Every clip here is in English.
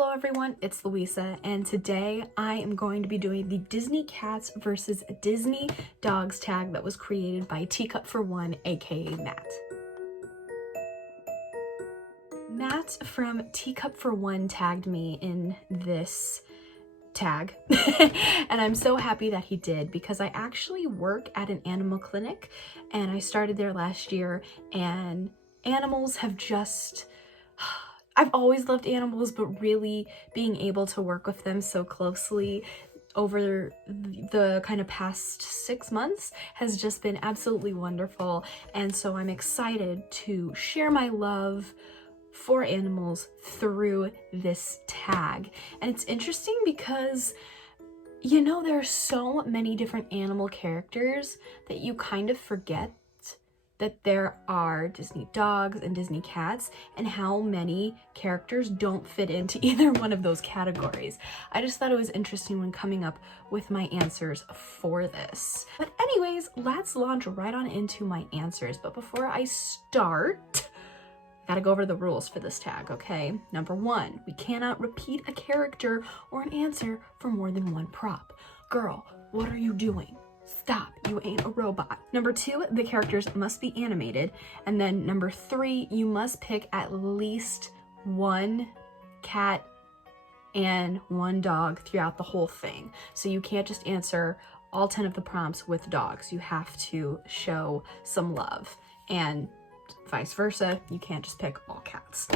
Hello everyone, it's Louisa, and today I am going to be doing the Disney Cats versus Disney Dogs tag that was created by Teacup for One, aka Matt. Matt from Teacup for One tagged me in this tag and I'm so happy that he did because I actually work at an animal clinic and I started there last year, and animals have just... I've always loved animals, but really being able to work with them so closely over the kind of past 6 months has just been absolutely wonderful. And so I'm excited to share my love for animals through this tag. And it's interesting because, you know, there are so many different animal characters that you kind of forget that there are Disney dogs and Disney cats, and how many characters don't fit into either one of those categories. I just thought it was interesting when coming up with my answers for this. But anyways, let's launch right on into my answers. But before I start, I gotta go over the rules for this tag, okay? Number 1, we cannot repeat a character or an answer for more than one prop. Girl, what are you doing? Stop, you ain't a robot. Number 2, the characters must be animated. And then number 3, you must pick at least one cat and one dog throughout the whole thing. So you can't just answer all 10 of the prompts with dogs. You have to show some love, and vice versa. You can't just pick all cats.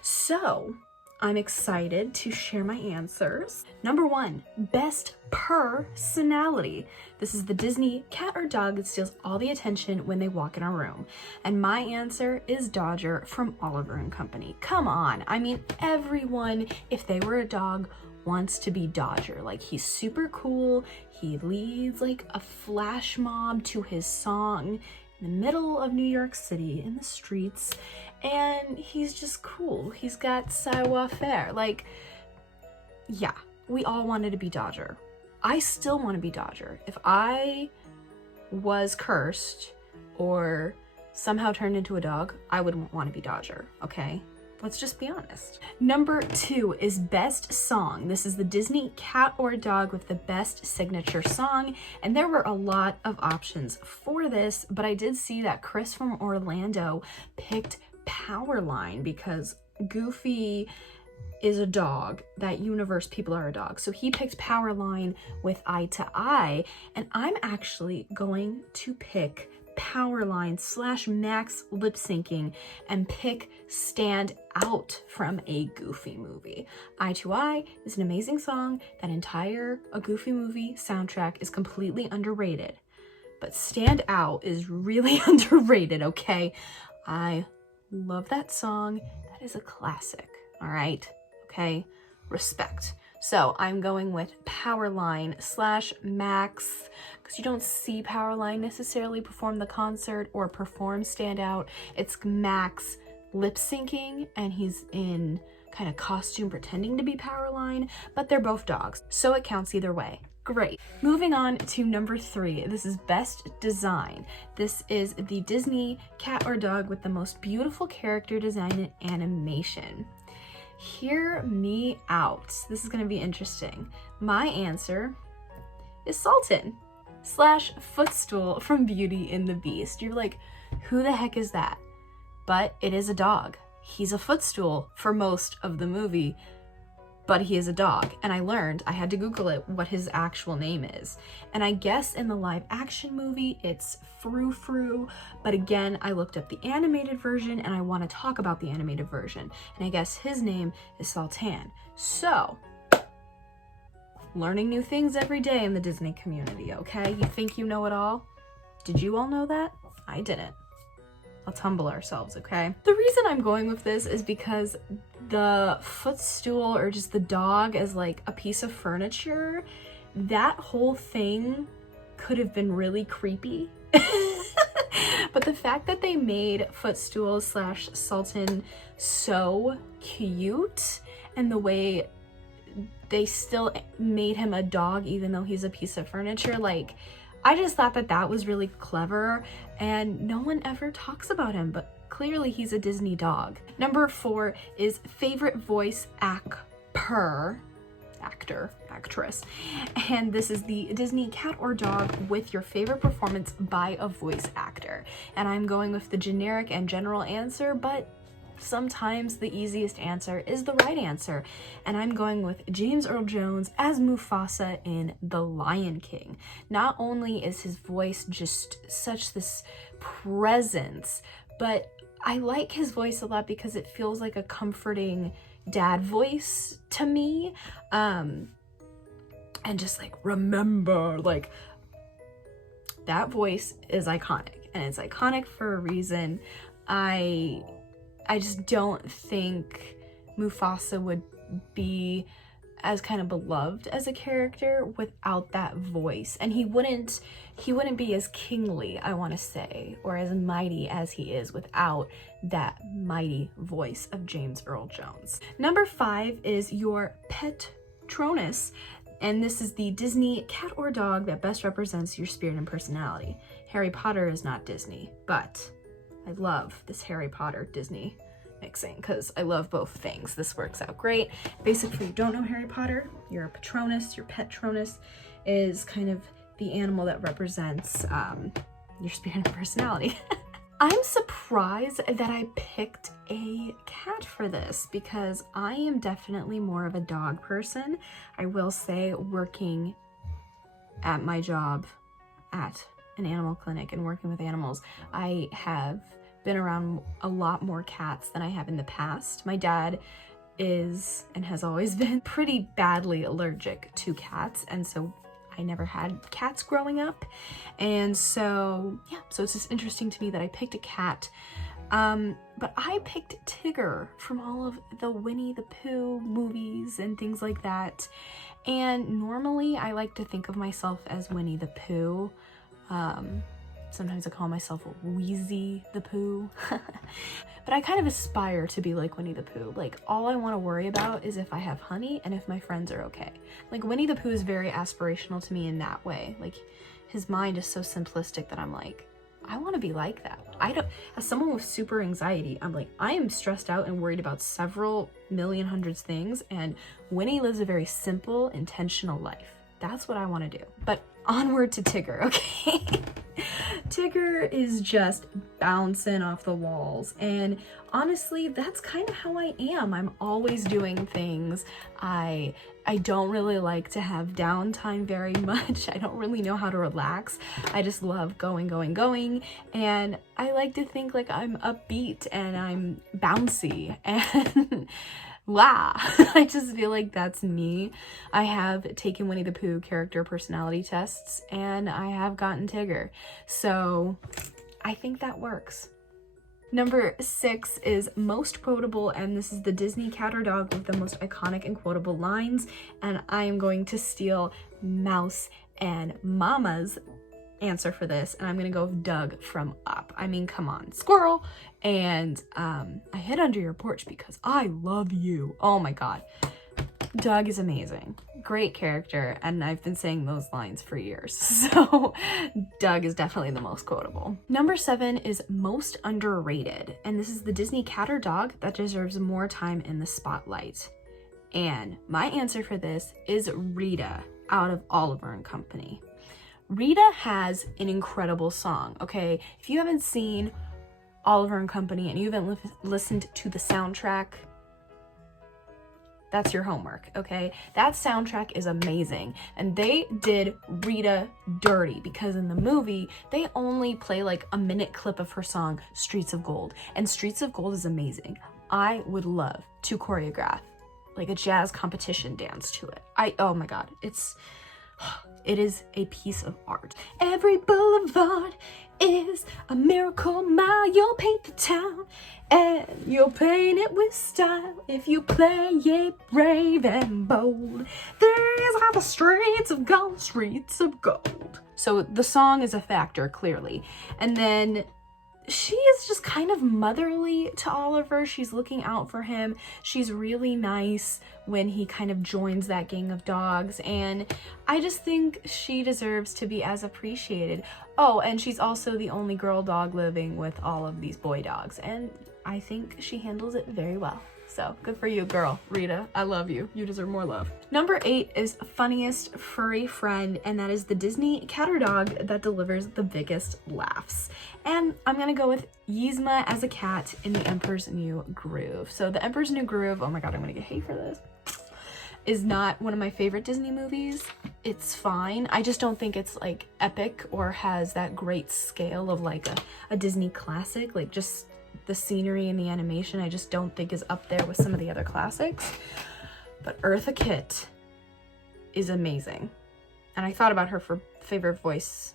So I'm excited to share my answers. Number 1, best PURR-SONALITY. This is the Disney cat or dog that steals all the attention when they walk in a room. And my answer is Dodger from Oliver and Company. Come on, I mean, everyone, if they were a dog, wants to be Dodger. Like, he's super cool, he leads like a flash mob to his song in the middle of New York City in the streets, and he's just cool. He's got savoir-faire. Like, yeah, we all wanted to be Dodger. I still want to be Dodger. If I was cursed or somehow turned into a dog, I would want to be Dodger, okay? Let's just be honest. Number 2 is best song. This is the Disney cat or dog with the best signature song. And there were a lot of options for this, but I did see that Chris from Orlando picked Powerline because Goofy is a dog. That universe, people are a dog. So he picked Powerline with Eye to Eye. And I'm actually going to pick Powerline / Max lip syncing and pick Stand Out from a Goofy movie. Eye to Eye is an amazing song. That entire A Goofy movie soundtrack is completely underrated, but Stand Out is really underrated, okay? I love that song. That is a classic, all right? Okay, respect. So I'm going with Powerline / Max, because you don't see Powerline necessarily perform the concert or perform Stand Out. It's Max lip syncing, and he's in kind of costume pretending to be Powerline, but they're both dogs, so it counts either way. Great. Moving on to number 3. This is best design. This is the Disney cat or dog with the most beautiful character design and animation. Hear me out. This is going to be interesting. My answer is Sultan / Footstool from Beauty and the Beast. You're like, who the heck is that? But it is a dog. He's a footstool for most of the movie, but he is a dog. And I learned, I had to Google it, what his actual name is. And I guess in the live action movie, it's Frou Frou. But again, I looked up the animated version and I want to talk about the animated version. And I guess his name is Sultan. So, learning new things every day in the Disney community, okay? You think you know it all? Did you all know that? I didn't. Let's humble ourselves, okay? The reason I'm going with this is because the footstool, or just the dog as like a piece of furniture, that whole thing could have been really creepy. But the fact that they made Footstool / Sultan so cute, and the way they still made him a dog even though he's a piece of furniture, like, I just thought that that was really clever, and no one ever talks about him, but clearly he's a Disney dog. Number 4 is favorite voice act PURR actress, and this is the Disney cat or dog with your favorite performance by a voice actor. And I'm going with the generic and general answer, but sometimes the easiest answer is the right answer, and I'm going with James Earl Jones as Mufasa in The Lion King. Not only is his voice just such this presence, but I like his voice a lot because it feels like a comforting dad voice to me, and just like, remember, like, that voice is iconic, and it's iconic for a reason. I just don't think Mufasa would be as kind of beloved as a character without that voice, and he wouldn't be as kingly, I want to say, or as mighty as he is without that mighty voice of James Earl Jones. Number 5 is your PET-RONUS, and this is the Disney cat or dog that best represents your spirit and personality. Harry Potter is not Disney, but I love this Harry Potter Disney mixing because I love both things. This works out great. Basically, if you don't know Harry Potter, your Patronus, your PET-RONUS is kind of the animal that represents your spirit and personality. I'm surprised that I picked a cat for this because I am definitely more of a dog person. I will say, working at my job at an animal clinic and working with animals, I have been around a lot more cats than I have in the past. My dad is and has always been pretty badly allergic to cats, and so I never had cats growing up, and so yeah, so it's just interesting to me that I picked a cat. But I picked Tigger from all of the Winnie the Pooh movies and things like that, and normally I like to think of myself as Winnie the Pooh. Sometimes I call myself Wheezy the Pooh. But I kind of aspire to be like Winnie the Pooh. Like, all I want to worry about is if I have honey and if my friends are okay. Like, Winnie the Pooh is very aspirational to me in that way. Like, his mind is so simplistic that I'm like, I want to be like that. As someone with super anxiety, I'm like, I am stressed out and worried about several million hundreds things, and Winnie lives a very simple, intentional life. That's what I want to do. But onward to Tigger, okay? Tigger is just bouncing off the walls, and honestly, that's kind of how I am. I'm always doing things. I don't really like to have downtime very much. I don't really know how to relax. I just love going, and I like to think like I'm upbeat and I'm bouncy and wow. I just feel like that's me. I have taken Winnie the Pooh character personality tests, and I have gotten Tigger. So I think that works. Number 6 is most quotable, and this is the Disney cat or dog with the most iconic and quotable lines, and I am going to steal Mouse and Mama's answer for this, and I'm gonna go with Doug from Up. I mean, come on, squirrel. And I hid under your porch because I love you. Oh my god, Doug is amazing, great character, and I've been saying those lines for years, so Doug is definitely the most quotable. Number 7 is most underrated, and this is the Disney cat or dog that deserves more time in the spotlight, and my answer for this is Rita out of Oliver and Company. Rita has an incredible song, okay? If you haven't seen Oliver and Company and you haven't listened to the soundtrack, that's your homework, okay? That soundtrack is amazing, and they did Rita dirty because in the movie they only play like a minute clip of her song Streets of Gold, and Streets of Gold is amazing. I would love to choreograph like a jazz competition dance to it. Oh my god, it is a piece of art. Every boulevard is a miracle mile. You'll paint the town and you'll paint it with style. If you play it brave and bold, these are the streets of gold, streets of gold. So the song is a factor, clearly. And then she is just kind of motherly to Oliver. She's looking out for him. She's really nice when he kind of joins that gang of dogs, and I just think she deserves to be as appreciated. Oh, and she's also the only girl dog living with all of these boy dogs, and I think she handles it very well. So good for you, girl. Rita, I love you. You deserve more love. Number 8 is funniest furry friend, and that is the Disney cat or dog that delivers the biggest laughs. And I'm gonna go with Yzma as a cat in The Emperor's New Groove. So The Emperor's New Groove, oh my god, I'm gonna get hate for this, is not one of my favorite Disney movies. It's fine. I just don't think it's like epic or has that great scale of like a Disney classic. Like just the scenery and the animation I just don't think is up there with some of the other classics. But Eartha Kitt is amazing. And I thought about her for favorite voice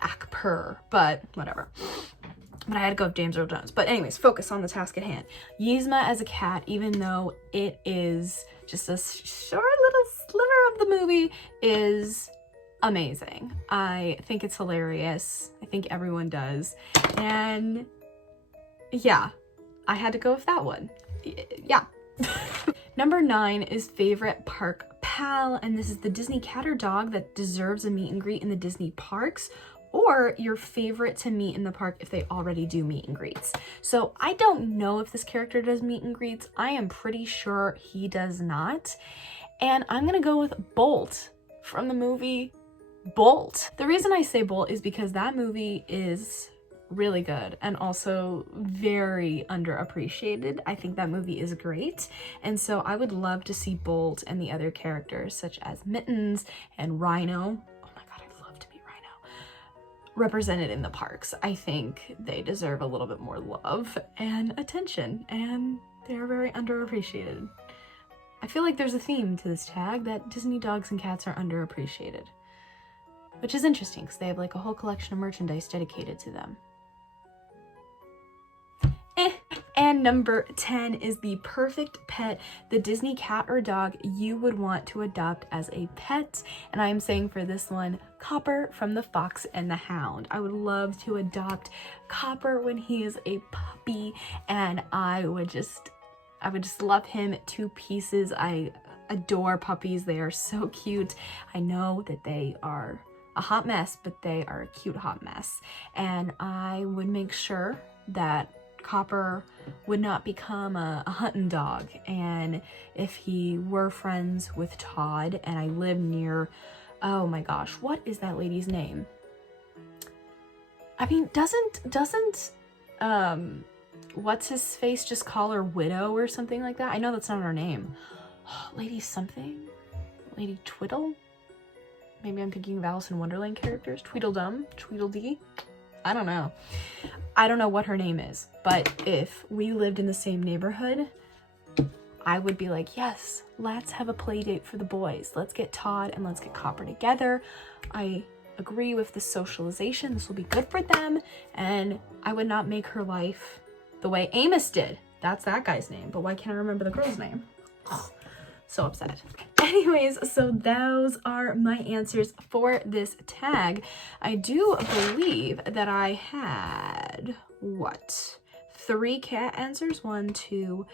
act-PURR, but whatever. But I had to go with James Earl Jones. But anyways, focus on the task at hand. Yzma as a cat, even though it is just a short little sliver of the movie, is amazing. I think it's hilarious. I think everyone does. And yeah, I had to go with that one. Yeah. Number 9 is favorite park pal, and this is the Disney cat or dog that deserves a meet and greet in the Disney parks, or your favorite to meet in the park if they already do meet and greets. So I don't know if this character does meet and greets. I am pretty sure he does not. And I'm gonna go with Bolt from the movie Bolt. The reason I say Bolt is because that movie is really good and also very underappreciated. I think that movie is great, and so I would love to see Bolt and the other characters such as Mittens and Rhino, oh my god, I'd love to be Rhino, represented in the parks. I think they deserve a little bit more love and attention, and they're very underappreciated. I feel like there's a theme to this tag that Disney dogs and cats are underappreciated, which is interesting because they have like a whole collection of merchandise dedicated to them. And number 10 is the perfect pet, the Disney cat or dog you would want to adopt as a pet. And I am saying for this one, Copper from The Fox and the Hound. I would love to adopt Copper when he is a puppy, and I would just love him to pieces. I adore puppies. They are so cute. I know that they are a hot mess, but they are a cute hot mess. And I would make sure that Copper would not become a hunting dog, and if he were friends with Todd and I live near, oh my gosh, what is that lady's name? I mean, doesn't what's his face just call her Widow or something like that? I know that's not her name. Lady something? Lady Twiddle? Maybe I'm thinking of Alice in Wonderland characters. Tweedledum? Tweedledee? I don't know. I don't know what her name is, but if we lived in the same neighborhood, I would be like, yes, let's have a play date for the boys. Let's get Todd and let's get Copper together. I agree with the socialization. This will be good for them. And I would not make her life the way Amos did. That's that guy's name, but why can't I remember the girl's name? Ugh, so upset. Anyways, so those are my answers for this tag. I do believe that I had, what, 3 cat answers? 1, 2,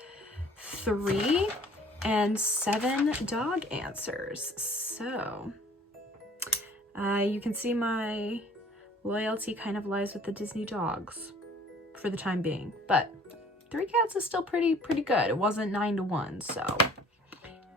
3, and 7 dog answers. So you can see my loyalty kind of lies with the Disney dogs for the time being, but 3 cats is still pretty good. It wasn't 9-1, so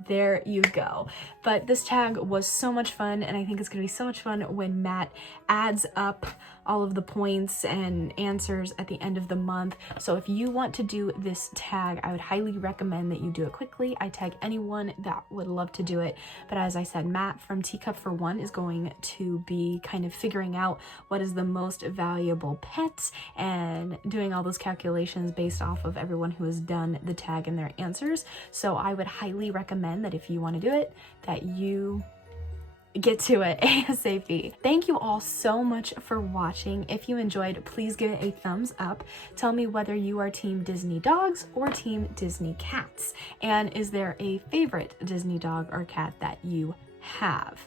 there you go. But this tag was so much fun, and I think it's gonna be so much fun when Matt adds up all of the points and answers at the end of the month. So if you want to do this tag, I would highly recommend that you do it quickly. I tag anyone that would love to do it, but as I said, Matt from Teacup for One is going to be kind of figuring out what is the most valuable pet and doing all those calculations based off of everyone who has done the tag and their answers. So I would highly recommend that if you want to do it, that you get to it ASAP. Thank you all so much for watching. If you enjoyed, please give it a thumbs up. Tell me whether you are team Disney dogs or team Disney cats. And is there a favorite Disney dog or cat that you have?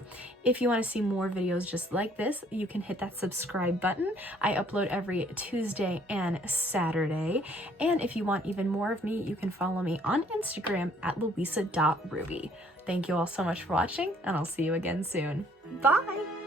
If you want to see more videos just like this, you can hit that subscribe button. I upload every Tuesday and Saturday. And if you want even more of me, you can follow me on Instagram at louisa.ruby. Thank you all so much for watching, and I'll see you again soon. Bye!